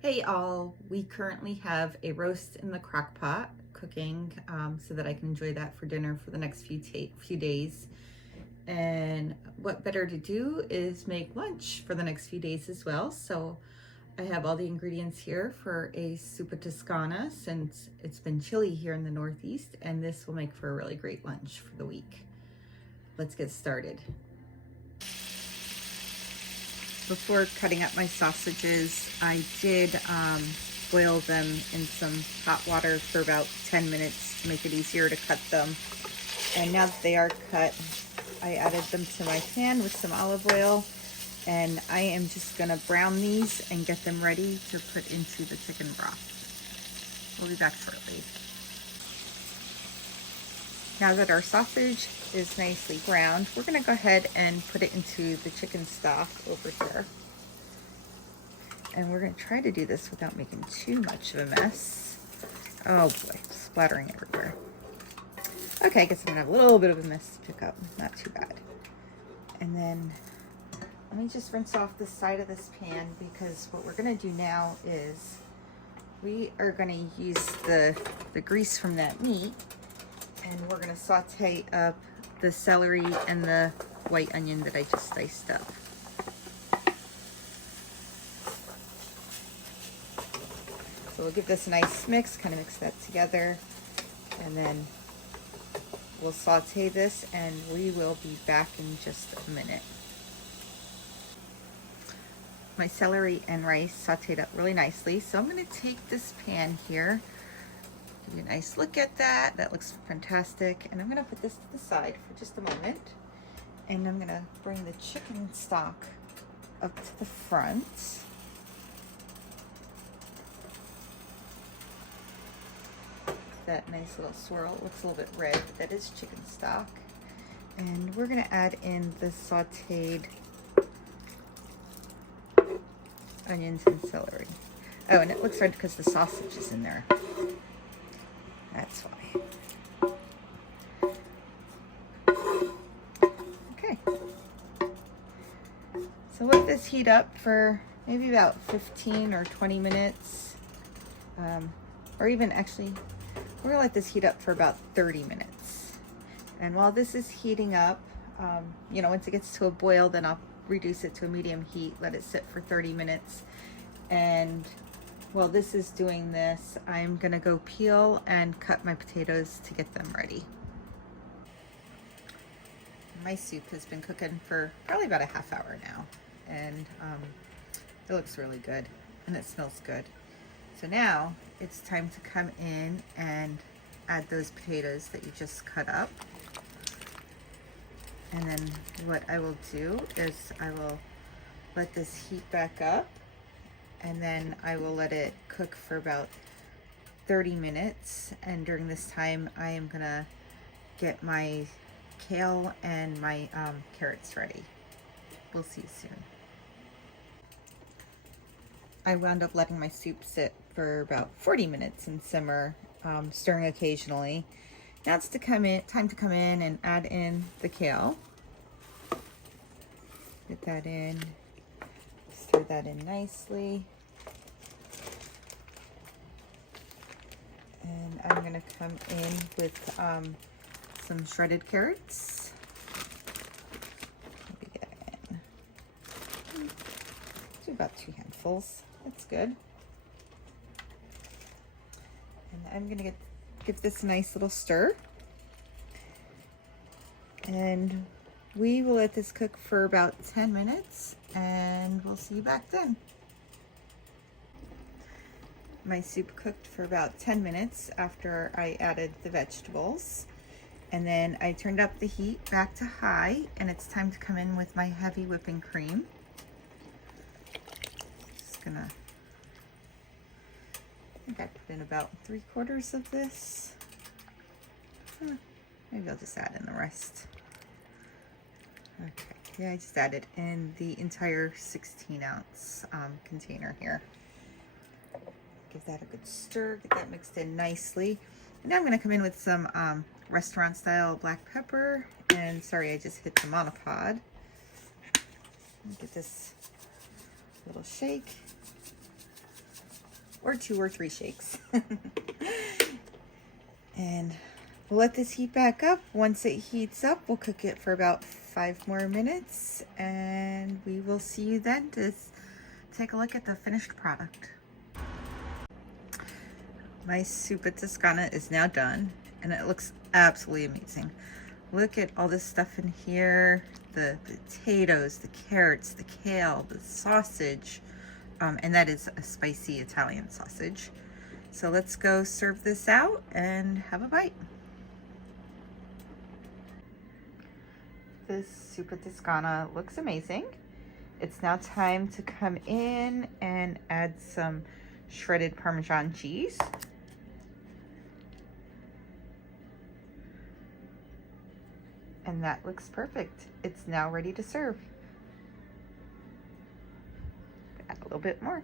Hey all, we currently have a roast in the crock pot cooking so that I can enjoy that for dinner for the next few days. And what better to do is make lunch for the next few days as well. So I have all the ingredients here for a Zuppa Toscana since it's been chilly here in the Northeast, and this will make for a really great lunch for the week. Let's get started. Before cutting up my sausages, I did boil them in some hot water for about 10 minutes to make it easier to cut them. And now that they are cut, I added them to my pan with some olive oil, and I am just gonna brown these and get them ready to put into the chicken broth. We'll be back shortly. Now that our sausage is nicely browned, we're gonna go ahead and put it into the chicken stock over here. And we're gonna try to do this without making too much of a mess. Oh boy, splattering everywhere. Okay, I guess I'm gonna have a little bit of a mess to pick up, not too bad. And then let me just rinse off the side of this pan, because what we're gonna do now is we are gonna use the grease from that meat, and we're gonna saute up the celery and the white onion that I just diced up. So we'll give this a nice mix, kind of mix that together, and then we'll saute this, and we will be back in just a minute. My celery and rice sauteed up really nicely, so I'm gonna take this pan here, give you a nice look at that. That looks fantastic. And I'm gonna put this to the side for just a moment. And I'm gonna bring the chicken stock up to the front. That nice little swirl. It looks a little bit red, but that is chicken stock. And we're gonna add in the sauteed onions and celery. Oh, and it looks red because the sausage is in there. That's why. Okay. So let this heat up for maybe about 15 or 20 minutes. Or even actually, we're gonna let this heat up for about 30 minutes. And while this is heating up, once it gets to a boil, then I'll reduce it to a medium heat, let it sit for 30 minutes. And while this is doing this, I'm gonna go peel and cut my potatoes to get them ready. My soup has been cooking for probably about a half hour now, and it looks really good and it smells good. So now it's time to come in and add those potatoes that you just cut up. And then what I will do is I will let this heat back up, and then I will let it cook for about 30 minutes. And during this time, I am gonna get my kale and my carrots ready. We'll see you soon. I wound up letting my soup sit for about 40 minutes and simmer, stirring occasionally. Now it's time to come in and add in the kale. Get that in, stir that in nicely. And I'm gonna come in with some shredded carrots. Maybe get in. Do about 2 handfuls. That's good. And I'm gonna give this a nice little stir. And we will let this cook for about 10 minutes, and we'll see you back then. My soup cooked for about 10 minutes after I added the vegetables. And then I turned up the heat back to high, and it's time to come in with my heavy whipping cream. Just gonna, I think I put in about 3/4 of this. Maybe I'll just add in the rest. Okay, yeah, I just added in the entire 16-ounce container here. Give that a good stir, get that mixed in nicely. And now I'm gonna come in with some restaurant style black pepper. And sorry, I just hit the monopod. Give this a little shake. or 2 or 3 shakes. And we'll let this heat back up. Once it heats up, we'll cook it for about 5 more minutes, and we will see you then to take a look at the finished product. My Zuppa Toscana is now done, and it looks absolutely amazing. Look at all this stuff in here, the potatoes, the carrots, the kale, the sausage, and that is a spicy Italian sausage. So let's go serve this out and have a bite. This Zuppa Toscana looks amazing. It's now time to come in and add some shredded Parmesan cheese. And that looks perfect. It's now ready to serve. Add a little bit more.